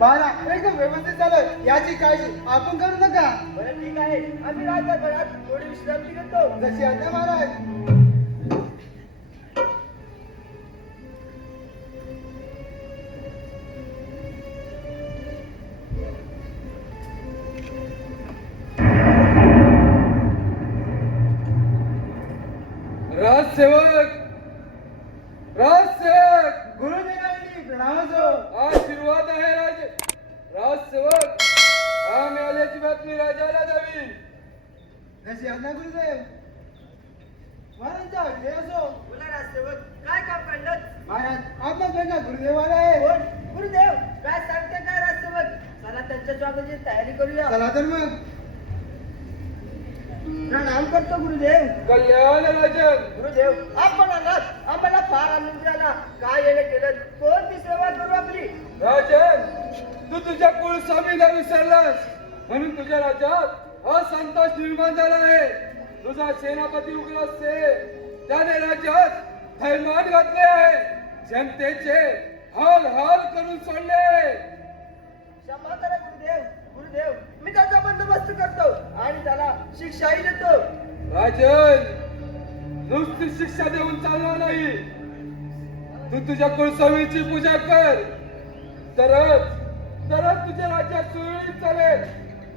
बारा एकदम व्यवस्थित चालू याची काळजी आपण करू नका. बरं ठीक आहे, आम्ही रात्रभरात थोडी विश्रांती घेतो. जशी आता महाराज. राजसेवक, राजसेवक, गुरुदेवांनी प्रणाम असो. आशीर्वाद आहे राजसेवक. हा मिळाल्याची बातमी राजाला द्यावी. जशी आज्ञा गुरुदेव. महाराजांचा विजय असो. बोला राजसेवक, काय काम काढलं? महाराज आपला बघा गुरुदेवाला आहे. कोण? गुरुदेव, काय सांगते काय राजसेवक? चला त्यांच्या स्वागताची तयारी करूया. चला तर मग. प्रणाम करतो गुरुदेव. कल्याण राजन. गुरुदेव, आपण अनाथ, आम्हाला फार आनंद झाला. काय येणे केलं, कोणती सेवा करू आपली? राजन, तू तुझ्या कुलस्वामीला विसरलास म्हणून तुझ्या राज्यात असंतोष निर्माण झाला आहे. तुझा सेनापती उग्रसे त्याने राज्यात थैमान घातले आहे. जनतेचे हाल हाल करून सोडले. क्षमा करा गुरुदेव. गुरुदेव, मी त्याचा बंदोबस्त करतो आणि त्याला शिक्षाही देतो. राजन, नुसती शिक्षा देऊन चालणार नाही. तू तुझ्या कुलस्वामीची पूजा कर, तरच तुझ्या राज्यात सुरळीत चालेल.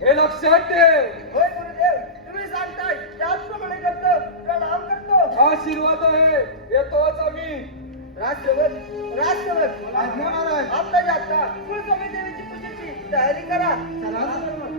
हे लक्षात ठेव. होय गुरुदेव, तुम्ही सांगताय त्याचप्रमाणे करतो. प्रणाम करतो. आशीर्वाद आहे. येतोच आम्ही. राजसेवक, राजसेवक, आज्ञा महाराज. आपल्या जाता कुलस्वामी देवीची पूजेची तयारी करा. चला तर मग.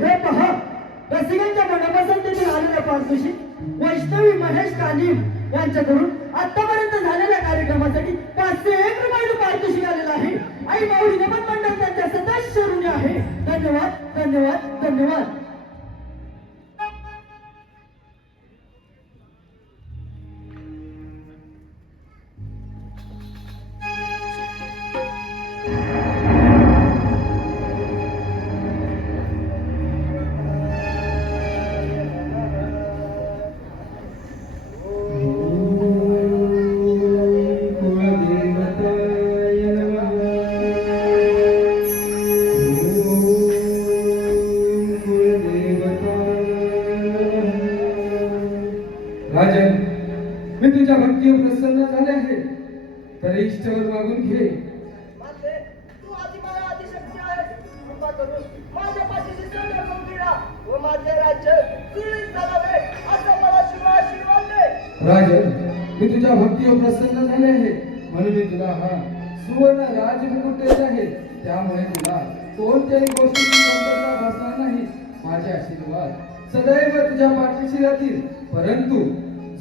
हे पहा, रसिकांच्या मनापसंतीने आलेल्या पारदर्शी वैष्णवी महेश कालीम यांच्याकडून आतापर्यंत झालेल्या कार्यक्रमासाठी 501 रुपये पारितोषिक आलेलं आहे. आई माऊली नमन मंडळ त्यांच्या सदस्य ऋणी आहे. धन्यवाद, धन्यवाद, धन्यवाद. राजन, मी तुझ्या भक्तीवर प्रसन्न झाले आहे, तर इष्टवर मागून घे. माते, तू आदिमाया आदिशक्ती आहेस. कृपा करून माझ्या पाठीशी सदैव उभी राहा व माझे राज्य सुरळीत चालावे असं मला शुभ आशीर्वाद दे. राजन, मी तुझ्या भक्तीवर प्रसन्न झाले आहे म्हणून मी तुला हा सुवर्ण राजमुकुट देत आहे. त्यामुळे तुला कोणत्याही गोष्टीची कमतरता भासणार नाही. माझे आशीर्वाद सदैव तुझ्या पाठीशी राहतील. परंतु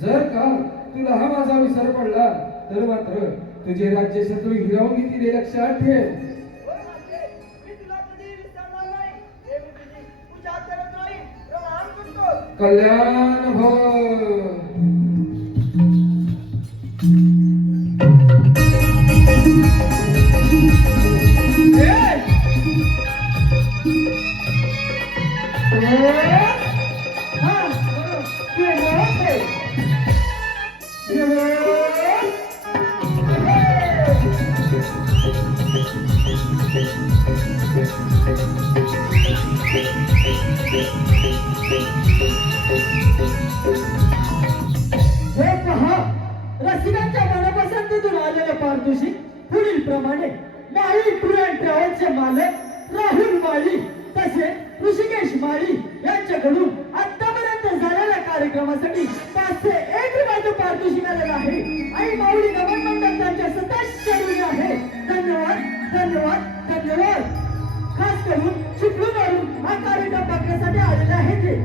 जर का तुला हा माझा विसर पडला तर मात्र तुझे राज्य शत्रू हिरावून घेतील हे लक्षात ठेव. मी तुला कधी विसरणार नाही. हे मी तुझी पूजा करत राहीन. प्रणाम करतो. कल्याण भव. हे पहा, रसिकांच्या मनपसंतीतून आलेले पारितोषिक पुढील प्रमाणे माळी टूर अँड ट्रॅव्हल्सचे मालक राहुल माळी तसेच ऋषिकेश माळी यांच्याकडून आतापर्यंत झालेल्या कार्यक्रमासाठी 501 रुपयाचं पारितोषिक आलेलं आहे. आणि माऊली नमन मंडळ त्यांच्या सदस्य ऋणी आहे. धन्यवाद धन्यवाद धन्यवाद. खास करून चिपळूणवरून हा कार्यक्रम बघण्यासाठी आलेले आहे ते.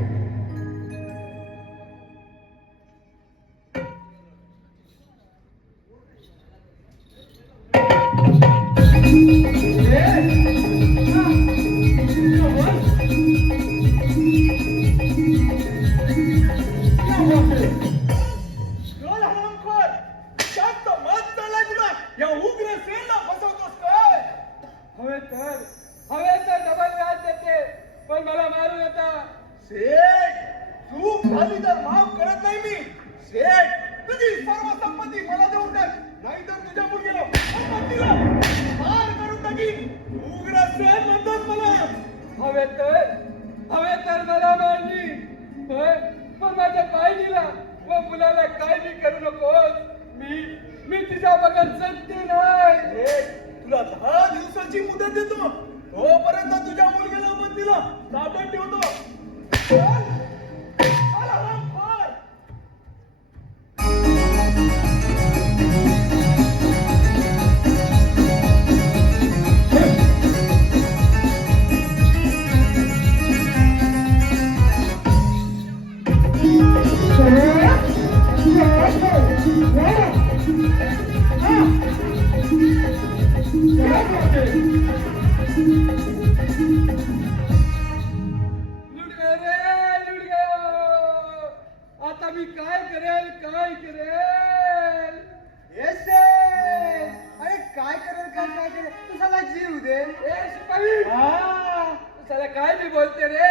हवे तर डबल व्याज देते पण मला मारू नका. शेठ चूक झाली तर माफ करत नाही मी. शेठ तुझी सर्व संपत्ती मला देऊन टाक, नाहीतर तुझ्या मुलगीला संपत्तीला मार करून टाकीन. उग्रसेन म्हणतात मला. हवे तर मला मारली पण माझ्या बहिणीला व मुलाला काय मी करू नकोस. मी तिचा बघत जगते नाही. तुला 10 दिवसाची मुदत देतो, तोपर्यंत तुझ्या मुलगीला बंदीला ताब्यात ठेवतो. चल, चल हरामखोर. लुट गयो. आता मी काय करेल. येस शेठ. अरे काय करेल तू साला जीव दे. ए शिपाई हा. तू साला काय मी बोलते रे.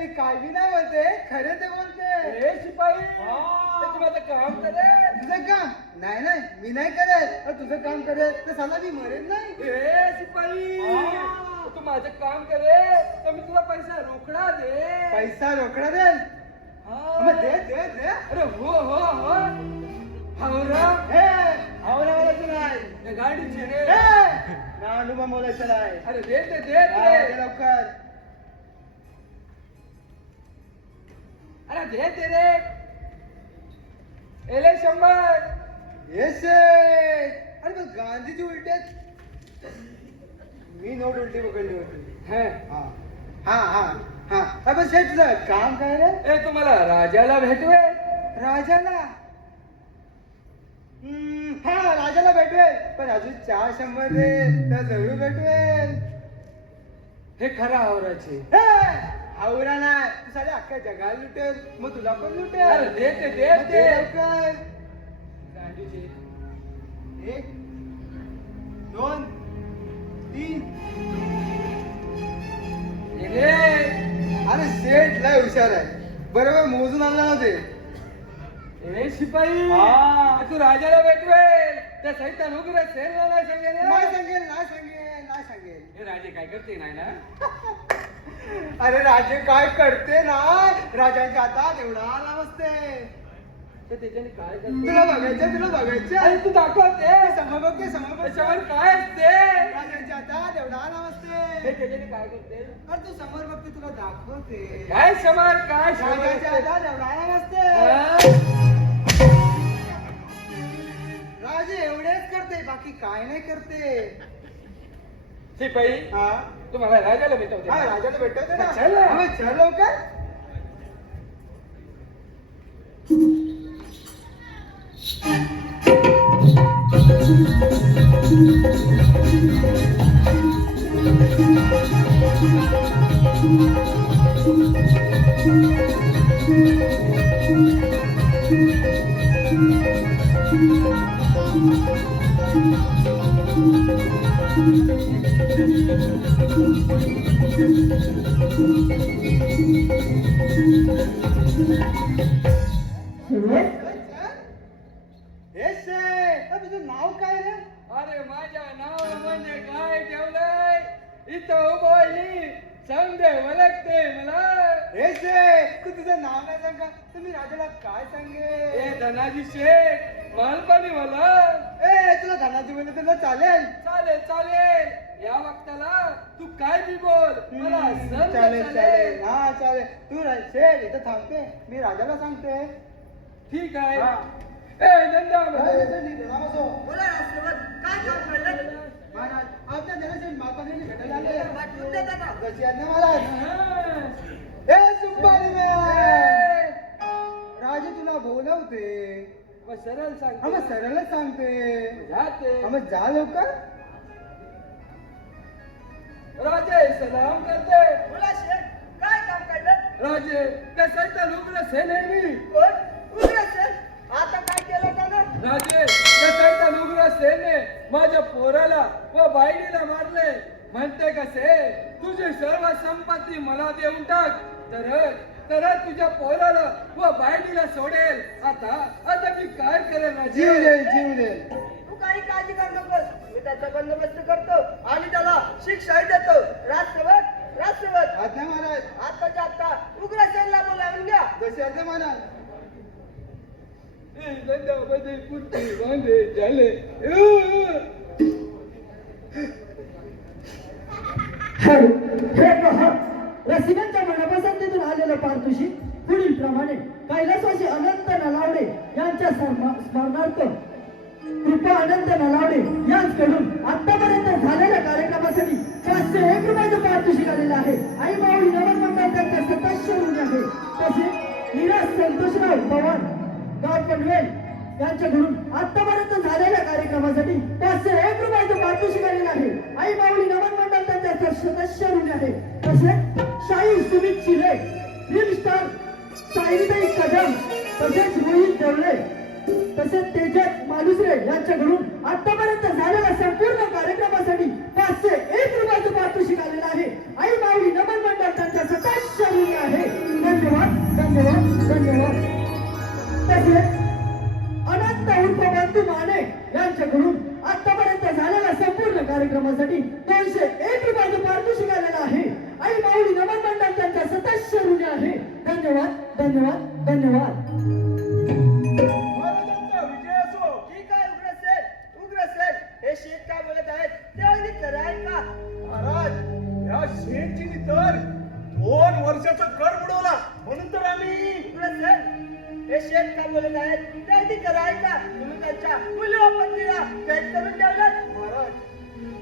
मी काय बी नाही बोलते, खरे ते बोलते. ए शिपाई हा. तू माझं काम करेल. तुझं काम नाही मी नाही करेल. तुझं काम करेल तर साला मी मरेल नाही. ए शिपाई हा. तू माझं काम करेल तर मी तुला पैसा रोकडा दे. पैसा रोकडा देल. हा. मग दे. अरे हो हावरा हे आवरावालाच नाही. या गाडीची रे. ना अनुभव बोलायचं नाही. अरे दे हा, दे लवकर. अरे दे रे. एले 100. येस शेठ. अरे मग गांधीजी उलटे मी नोट उलटी पकडली होती. हे हा पण शेठ तुझं काम काय रे. ए तुम्हाला राजाला भेटवे. राजाला हा राजाला भेटवेल, पण अजून 400 दे तर जरूर भेटवेल. हे खरा आवराचे. आवरा नाही, तू सारे अख्ख्या जगाला लुटेल, मग तुला पण लुटेल. अरे दे मग दे लवकर. गांधीजी 1 2 3. एले अरे शेठ लय हुशार आहे, बरोबर मोजून आणला ना ते. ए शिपाई हा. तू राजाला भेटवेल त्या सैतान उग्र सेनला नाही सांगेल. नाही सांगेल. हे राजे काय करते नाही ना. अरे राजे काय करते ना, राजांच्या हातात एवढा आला असते. तर त्याच्याने काय तुला करते. बघायचं अरे तू दाखवते समोर त्याच्यावर काय असते. राजांच्या हातात एवढा आला हे असते. त्याच्याने काय करते. अरे तू समोर बघते, तुला दाखवते. काय समार काय राजांच्या हातात एवढा आला असते. हा? राजे एवढेच करते, बाकी काय नाही करते. शिपाई हा तुम्हाला राजाला भेटवते. हा राजाला भेटवते ना. चल ना. चल लवकर. हे शेठ तुझं नाव काय रे? अरे माझ्या नाव म्हणजे काय ठेवलंय इथं उभं समजे वळखते मला. हे शेठ तू तुझं नाव नाही सांगा तुम्ही राजाला काय सांगे? ए धनाजी शेठ मालपाणी मला. ए तुला धनाजी म्हणजे तुला चालेल? चालेल चालेल या वक्ताला तू काय बी बोल मला सर्व चालेल चालेल चालेल. हा चालेल तू शेठ इथं थांबते मी राजाला सांगते. ठीक आहे. हा. ए धंदा बोला राष्ट्रपत काय काम कळलं? महाराज आपल्या जनाचे माताने भेटायला आले. वाटून देता का? जशी आहे ना महाराज. ए सुंबारी राजे तुला बोलवते. सरळ सांग. हा मग सरळच सांगते. जाते. हा मग जा लवकर. राजे सलाम करते. बोला शेठ काय काम कळलं? राजे कसायचा लुगडं सेनेनी. कोण? उग्रसेन. आता काय केलं त्यानं? राजे कसायचा लुगडं सेने माझ्या पोराला व बाईनीला मारले. म्हणते कसे तुझी सर्व संपत्ती मला देऊन टाक तर तुझ्या पोराला व बाईनीला सोडेल. आता आता मी काय करेन जीव राजे? दे जीव दे. तू काही काळजी करू नकोस. मी त्याचा बंदोबस्त करतो आणि त्याला शिक्षाही देतो. राष्ट्रपत आज्ञा महाराज. आताच्या आता उग्रसेनला बोलावून घ्या. जशी आज्ञा महाराज. धंद्यामध्ये पुरती वांदे झाले. हे पहा रसिकांच्या मनापसंतीतून आलेलं पारितोषिक पुढील प्रमाणे कैलासवासी अनंत नलावडे यांच्या स्मरणार्थ कृपा अनंत नलावडे यांच्याकडून आतापर्यंत झालेल्या कार्यक्रमासाठी 501 रुपयाचं पारितोषिक आलेलं आहे. आई माऊली नवन मंडळ त्यांच्या सदस्य ऋणी आहे. तसेच निराज संतोषराव पवार गाव पनवेल यांच्याकडून आतापर्यंत झालेल्या कार्यक्रमासाठी 501 रुपयाचं पारितोषिक आलेलं आहे. आई माऊली नवन मंडळ त्यांच्या सदस्य ऋणी आहे. तसेच शाही सुमित चिले रील स्टार साईताई कदम तसेच रोहित देवळे तसेच तेजस मालुसरे यांच्याकडून आतापर्यंत झालेल्या संपूर्ण कार्यक्रमासाठी 501 रुपयाचं पारितोषिक आलेलं आहे. आई माऊली नमन मंडळ त्यांच्या सदस्य ऋणी आहे. धन्यवाद धन्यवाद धन्यवाद. तसेच अनंत उर्फ बंधू माने यांच्याकडून आतापर्यंत झालेल्या संपूर्ण कार्यक्रमासाठी 201 रुपयाचं पारितोषिक आलेलं आहे. आई माऊली नमन मंडळ त्यांच्या सदस्य ऋणी आहे. धन्यवाद धन्यवाद धन्यवाद. महाराजांचा विजय असो. ठीक आहे उग्रसेन हे शेठ काय बोलत आहेत ते अगदी खरं आहे का? महाराज या शेठजीनी तर 2 वर्षाचा कर बुडवला म्हणून तर आम्ही. उग्रसेन हे शेठ काय बोलत आहेत ते अगदी खरं आहे का? तुम्ही त्यांच्या मुलीला पत्नीला कैद करून ठेवलं. महाराज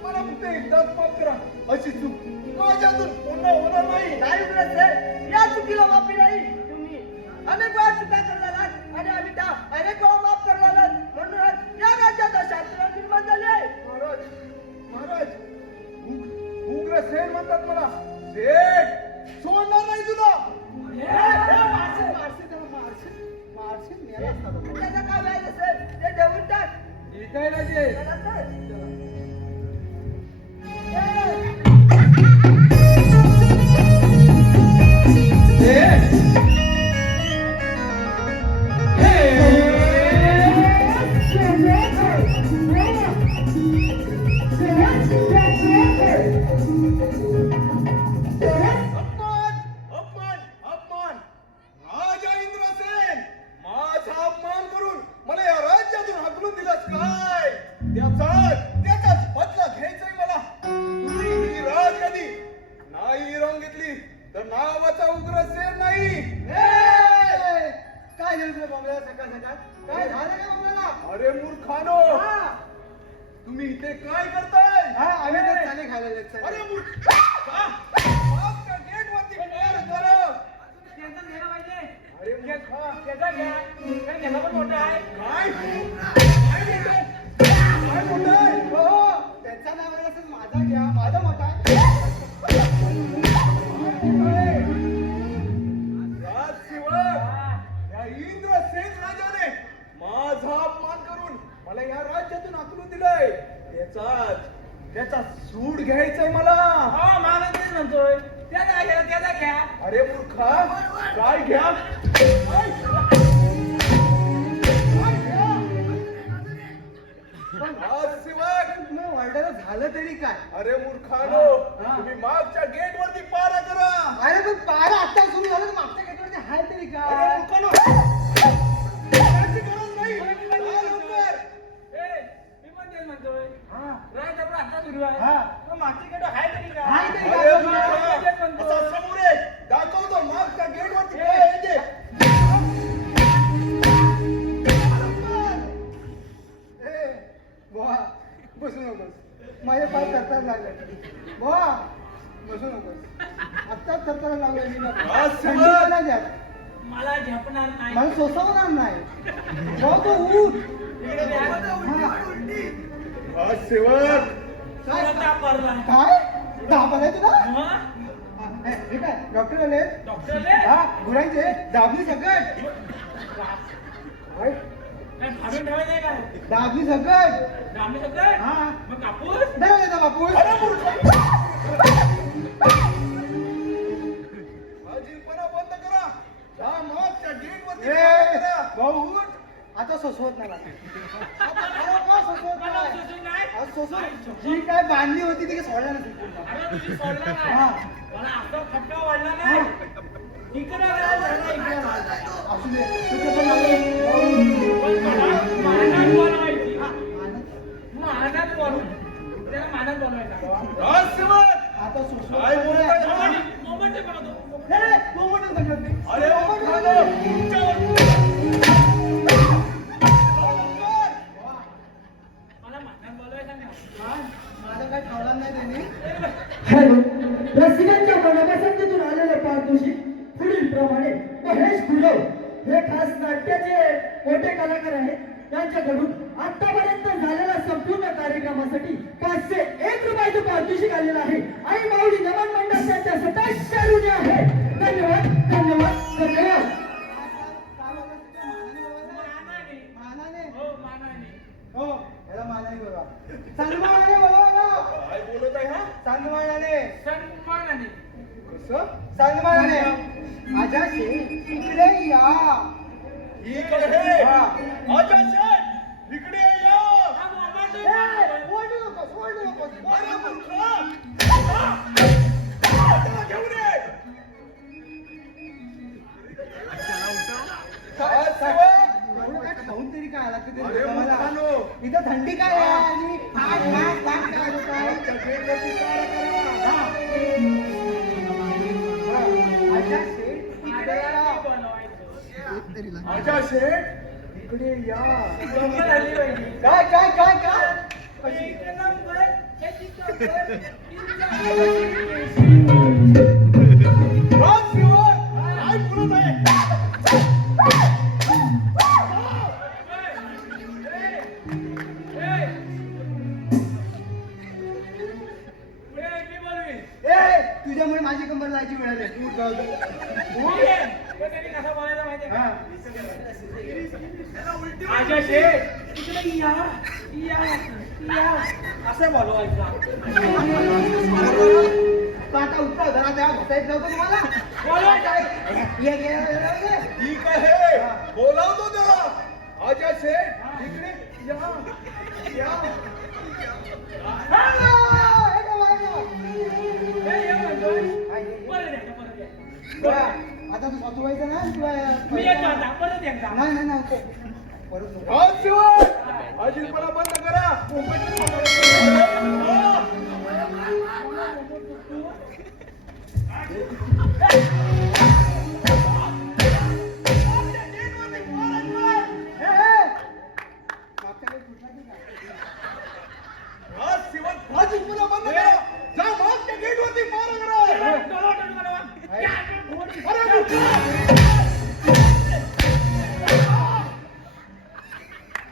मला फक्त एकदाच माफ करा. अशी चूक माझ्यातून पुन्हा होणार नाही. नाही उग्रसेन या चुकीला माफी नाही. तुम्ही अनेक वेळा चुका करणार आणि आम्ही त्या अनेक वेळा माफ करणार. म्हणूनच या राज्यात शांतता निर्माण झाली आहे. महाराज उग्रसेन म्हणतात मला. शेठ सोडणार नाही तुला. त्याचा काय व्हायचं असेल ते देऊन टाक. ठीक आहे राजे. चला तर. अपमान अपमान अपमान. माझ्या इंद्रसेन माझा अपमान करून मला या राज्यातून हाकलून दिलास काय? त्याचाच बदला घ्यायचाय मला. तुम्ही ही राजगादी नाही हिरावून घेतली तर नावाचा उग्रसेन नाही. काय झालं तुला बंगल्याला सकाळ सकाळ? काय झालं का बंगल्याला? अरे मूर्खानो तुम्ही इथे काय करताय? आम्ही तर चाले खायला जायचं. अरे मूर्ख बापच्या गेट वरती फायर करा. अरे मूर्खा काय काय बोलताय? हो त्याचा नाव असं माझा घ्या. माझा मोठा आहे. राजसेवक या त्याचा सूड घ्यायचंय मला. हो मला तेच म्हणतोय. त्याचा घ्या त्याचा घ्या. अरे मूर्खा, काय घ्या? झालं तरी काय? अरे मूर्खानो, तुम्ही मागच्या गेट वरती पारा करा. अरे पण पारा आता सुरू झालं, मागच्या गेटवरती हाय तरी अरे काय? मूर्खानो, याची गरज नाही. जा लवकर. मी पण तेच म्हणतोय. हा. राज आपला आता सुरू आहे. हा. मग मागची गेट आहे तरी काय? हाय तरी अरे काय? मूर्खा, असा समोर आहे. दाखवतो मागच्या गेट वरती काय आहे ते. बुवा, बसू नकोस. माझे पाय थरथर लागले. बुवा, बसू नकोस. आत्ताच थरथर लागले मी ना. हा, थंडी शिवा. वाला द्या. मला झेपणार नाही. मला सोसवणार नाही. बुवा, तो उठ. इकडे द्या. हा. हा, सेवक. तुला ताप भरला. काय? दाबालाय तुला? मग? हे काय? डॉक्टर आले? डॉक्टर आले? हा, गुरांचे दाबली सकट. काय? काय फाडून ठेवायचंय काय? दाबली सकट. दाबले सगळं? हा. मग कापूस? नाही देता बापू. अरे मूर्खा. फाजीलपणा बंद करा. जा मागच्या गेट वरती पारा करा. भाऊ उठ. आता सोसवत नाही मला. आता खरोखर सोसवत मला नाही. सुचून नाही. आज सोसवत जी काय बांधली होती ती सोडल्या नसेल पूर्ण. अरे तुझी सोडला हा. नाही. मला आता फटका वाढला नाही. इकडे आला, झाला इकडे आला. असू दे. तू कसं लागलं? पण मला मानात बोलवायची. हा. मानात बोलव. त्याला मानात बोलवायचा. हा, सेवक. आता सोसवत काय नाही. बोलताय तुम्ही? मोबाईल ते बनवतो. नाही, नाही, तो म्हणून सांगत नाही. अरे तो म्हणून मूर्खानो, सांगत नाही. तुमच्यावर. मला मानात बोलवायचा नाही. हा, माझं काय ठेवणार नाही त्यांनी. हॅलो रसिकांच्या मनपसंतीतून आलेले पारितोषिक पुढील प्रमाणे महेश गुरव हे खास नाट्याचे मोठे कलाकार आहेत. त्यांच्याकडून आतापर्यंत झालेल्या संपूर्ण कार्यक्रमासाठी 501 रुपयाचे पारितोषिक आलेलं आहे. आई माऊली नमन मंडळ त्यांच्या सतत ऋणी आहे. धन्यवाद धन्यवाद धन्यवाद. काय बोलला तुझ्या मानाने बोलायचं? मानाने. मानाने? हो मानाने. हो, याला मानाने बोलवा. सन्मानाने बोलवा ना. काय बोलत आहे हा? सन्मानाने. सन्मानाने. कसं? सन्मानाने. आजाशी इकडे या. ठीक आहे. हा. आजा शेठ, इकडे या. हा मोबाईल ते ए, बनव. ओरडू नकोस, ओरडू नकोस. अरे मूर्खा. त्याला घेऊन ये. हा, सेवक. एवढं काय खाऊन तरी काय आला तिथे अरे मला? मूर्खानो. इथं थंडी काय आहे आणि काय काय काय काय होत आहे? मागच्या गेट वरती पारा करा. हा. हा. आजा शेठ, इकडे या. बनवायचं. आजा शेठ, इकडे या. गंमत झाली पाहिजे. काय काय काय काय कशी? एक नंबर, हे तिथं कर, हा, सेवक. काय बोलत आहे? ए, तुझ्यामुळे माझी कंबर जायची वेळ आली. तू उठ जाऊ दे. हा. आजा शेठ इकडे या या या असं बोलवायचं. तो आता उत्तर धरा तेव्हा घेता येत नव्हतं तुम्हाला? बोलवायचं. ये, ये, ये, ये. ठीक आहे. बोलावतो त्याला. आजा शेठ, इकडे या. या. हा, हे काय वाजलं? हे ये म्हणतोय. हा, ये, ये. परत एकदा, परत एकदा. बरं, आता तू सासूबाईचं ना किंवा मी येतो आता, परत एकदा. नाही नाही नाही ओके. परत नको. हा, सेवक. फाजीलपणा बंद करा. हे, हे. मागच्या वेळेस कुठला की काय? हा, सेवक, फाजीलपणा बंद करा. जा मागच्या गेट वरती पारा करा. टोलाटोल बनवा. या, अरे मूर्खा.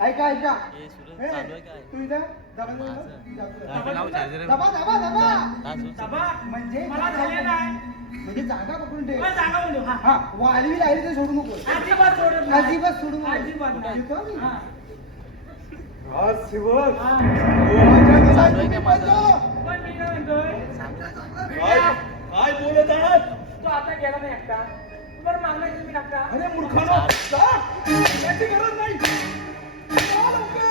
ऐका ऐका हे, तू इथं दबा दबा दबा दबा दबा. म्हणजे मला झाले नाही. म्हणजे जागा पकडून ठेव. मला जागा बोलू. हा. हा वाळवी राहिली तर सोडू नको. अजिबात सोडत नाही. अजिबात सोडू नको. अजिबात नाही. येतो मी. हा. आज शिवक हा. राजा गेला तुम्ही बघा. पण मी काय म्हणतोय काय बोलत आहात तो आता गेला नाही एकटा बरं मागण्याची तुम्ही टाकता अरे मूर्खानो जा. त्याची गरज नाही जा लवकर.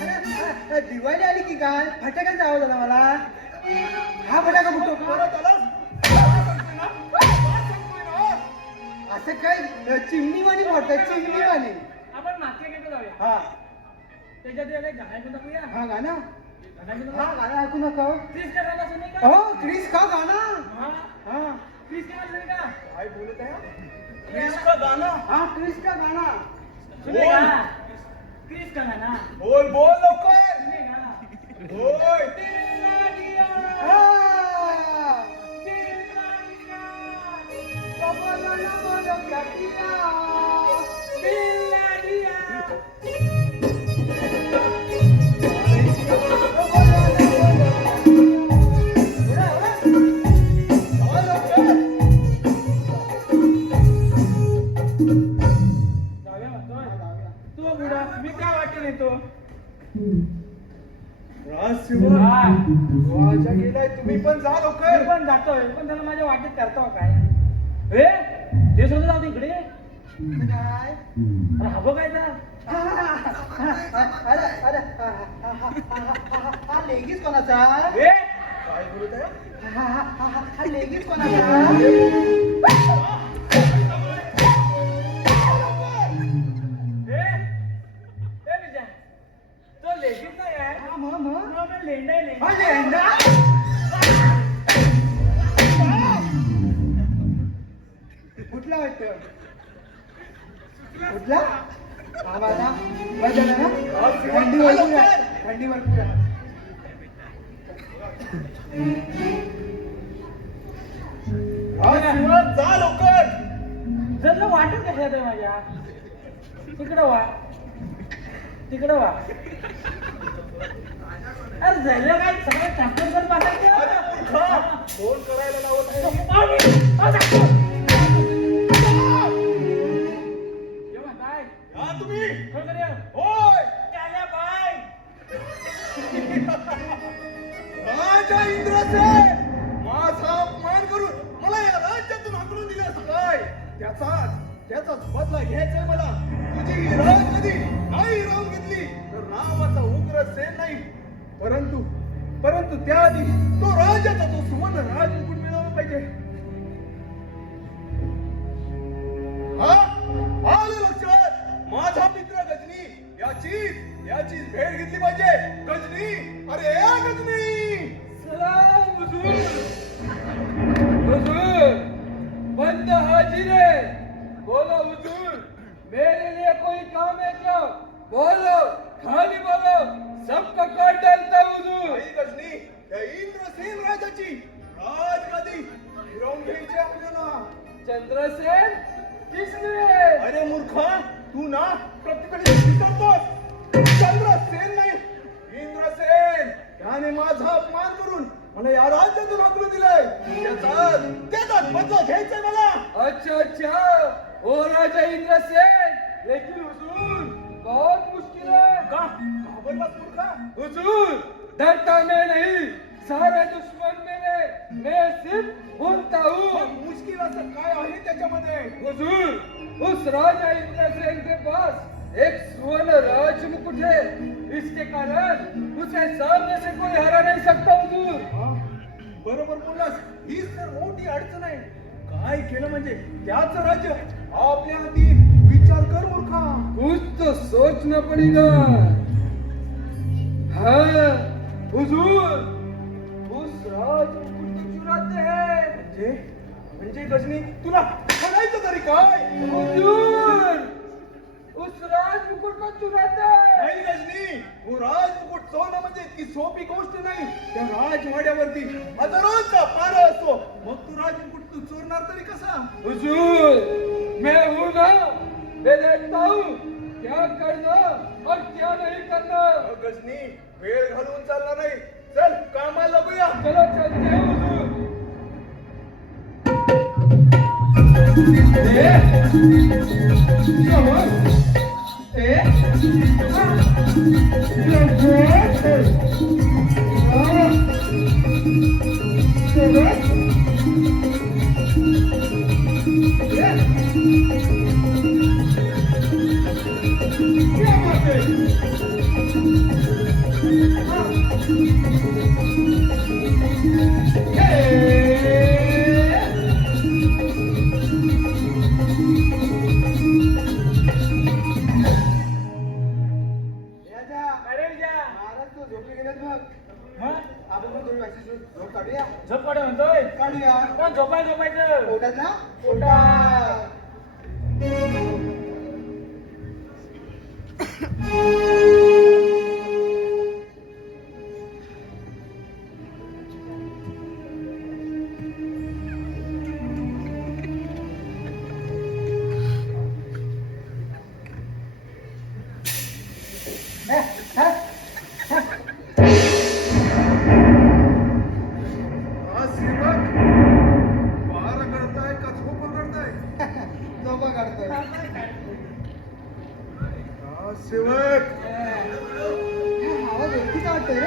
अरे दिवाळी आली की काय फटाक्याचा आवाज आला मला हा फटाका फुटतो का परत आलास? काय सांगतोय ना? काय सांगतोय ना? असं काय चिमणीवाणी वाटतंय चिमणीवाणी आपण मागच्या गेलो जाऊया हा त्याच्यात एक गाणं घेऊन टाकूया हा गाणं गाणं घेऊन हा गाणं ऐकू नका हो. क्रिस का गाणं सुने का हो क्रिस का गाणं हा हा क्रिस का गाणं सुने का काय बोलत आहे क्रिस का गाणं हा क्रिस का गाणं सुने का क्रिस का गाणं बोल बोल लवकर सुने का होय तेरा दिया हा. तेरा दिया बाबा गाणं बोलो क्या किया? तेरा दिया जा लवकर. जाऊया म्हणतोय तो बुडा मी काय वाटेल येतो राज शिवक हा राजा गेलाय तुम्ही पण जा मी लवकर. पण जातोय पण त्याला माझ्या वाटेत करतो काय ए ते सुद्धा जाऊ इकडे काय अरे हवं काय तर अरे अरे हा लेगीच कोणाचा ए काय बोलत आहे हा लेगीच कोणाचा ए विजय तो लेखीत नाही आहे हा, मग मग लेंडा आहे लेंडा. हा, लेंडा? कुठला वाटतं कुठला हा माझा बरं झालं ना थंडी भरपूर आहे थंडी भरपूर आहे राज शिवक जा लवकर. जर वाटत कशात आहे माझ्या तिकडं वा तिकडं वा अरे झालं काय सगळं टाकून कर अरे मूर्खा फोन करायला लावत आहे. काय या तुम्ही फोन कर या. होय त्याला बाय राजा इंद्राचे माझा अपमान करून मला या राज्यातून हाकलून दिल्यास काय त्याचाच बदला घ्यायचाय मला. तुझी ही राजगदी नाही राहून घेतली तर नावाचा उग्र सेन नाही परंतु त्याआधी तो राजाचा तो सुवर्ण राजमुकुट मिळवला पाहिजे. हा आलं लक्षात माझा मित्र गजनी याची भेट घेतली पाहिजे. गजनी अरे गजनी सलाम हुजूर हुजूर बंद हाजिर है बोलो हुजूर मेरे लिए कोई काम है क्या बोलो खाली बोलो सबका काट डालता हूं हुजूर आई गजनी या इंद्रसेन राजाची राजगादी हिरावून घ्यायची आपल्याला. चंद्रसेन किसने अरे मूर्खा तू ना प्रत्येकाने विचारतोस. चंद्रसेन नाही इंद्रसेन त्याने माझा अपमान करून मला या राज्यातून हाकलून दिलंय. त्याचाच बदला घ्यायचाय मला. अच्छा ओ राजा इंद्रसेन लेकिन हुजूर बहुत मुश्किल है का घाबरलास मूर्खा? हुजूर डरता मैं नहीं सारे दुश्मन मेरे मैं सिर्फ बोलता हूँ मग मुश्किल असं काय आहे त्याच्यामध्ये? हुजूर उस राजा इंद्रसेन के पास एक स्वर्ण राज मुकुट है इसके कारण उसे सामने से कोई हरा नहीं सकता हुजूर हा? बरोबर बोललास. हीच तर मोठी अडचण आहे. काय केलं म्हणजे त्याच राज्य आपल्या हाती. विचार कर मूर्खा. कुछ तो सोचना पड़ेगा हाँ हुजूर उस राज मुकुट को चुराते हैं म्हणजे गजनी तुला म्हणायचं तरी काय? हुजूर उस राज मुकुट को चुराते हैं नाही गजनी वो राजमुकुट चोरणं म्हणजे इतकी सोपी गोष्ट नाही. त्या राजवाड्यावरती हजारोंचा पारा असतो. मग तू राजमुकुट तू चोरणार तरी कसा? हुजूर मैं हूं ना मैं देखता हूँ क्या करना और क्या नहीं करना गजनी वेळ घालवून चालणार नाही. चल कामाला लागूया. चलो चलते हैं हुजूर ए अरे विजया. महाराज तू झोपले गेलेत मग. मग आपण पण थोडी व्याची झोप काढूया. झोप काढू म्हणतोय. काढूया. पण झोपायचं. पोटात ना? पोटात. हा सेवक वारा करताय का झोप करताय? झोपा काढतोय. हा सेवक आवाज ओळखी का वाटतोय रे?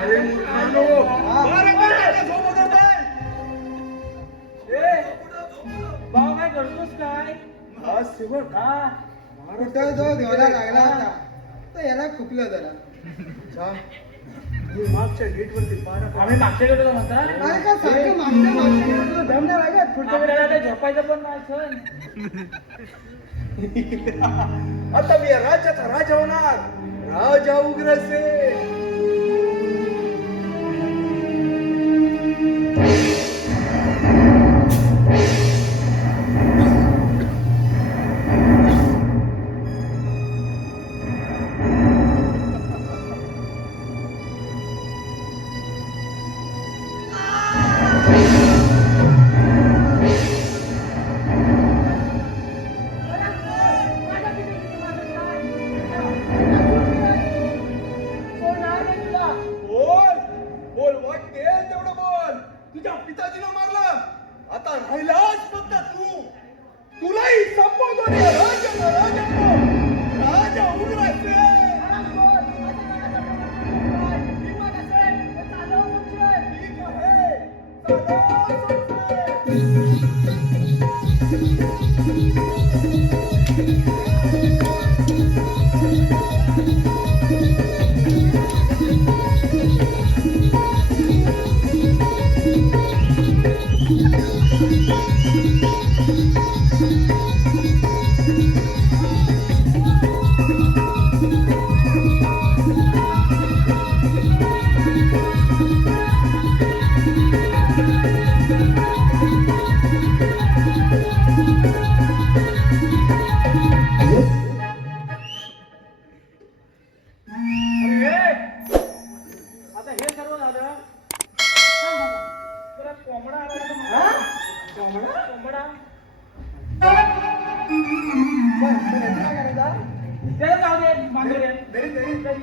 अरे मूर्खांनो, हा. वारा करताय का झोप करताय? ए, भाऊ काय करतोस काय? हा सेवक हा. कुठं जो देवाला लागला होता तर याला खुपलं जरा. जा, मी मागच्या गेटवरती पारा आम्ही मागच्या गेलो म्हणता. अरे का सारखं मागच्या तुला दम नाही लागत? पुढच्या आपल्याला ते झोपायचं पण नाही सण. आता मी या राज्याचा राजा होणार. राजा उग्रसेन. बोल बोल वाटते तेवढं बोल. तुझ्या पिताजीनं मारलं. आता राहिलाच फक्त तू. तुलाही संबोधून ये राजा राजा उग्रसेन. ठीक आहे. चला, संशय. अरे, आता हे सर्व झालं. तुला कोंबडा आला होता मला. कोंबडा. बरं, बरं, याचं काय करायचं? त्याला जाऊ दे, बांधू दे. तरी.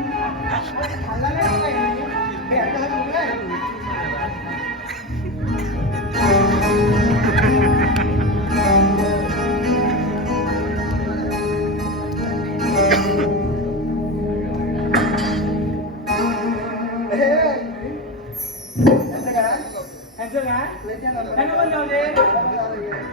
खाल्ला नाही का काही? हे आता हा मुलगा आहे. याचं काय? ह्यांचं काय? याच्या नंबर- ह्यांना पण जाऊ दे.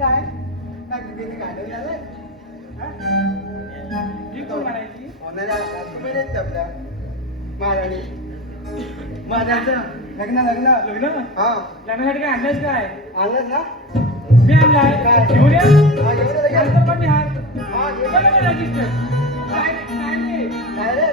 काय तुझी गाडी झालंय? ही कोण म्हणायची? होणाऱ्या राजकुमारी आहेत आपल्या महाराणी. माझ्याचं लग्न. लग्न? हा लग्नासाठी काय आणलंयस काय? आणलंच ना? मी आणलाय. काय? घेऊन ये. हा, घेऊन ये लगेच. नंतर पण निहाल. हा, घेऊन ये. बघा रजिस्टर. काय नाही. काय रे?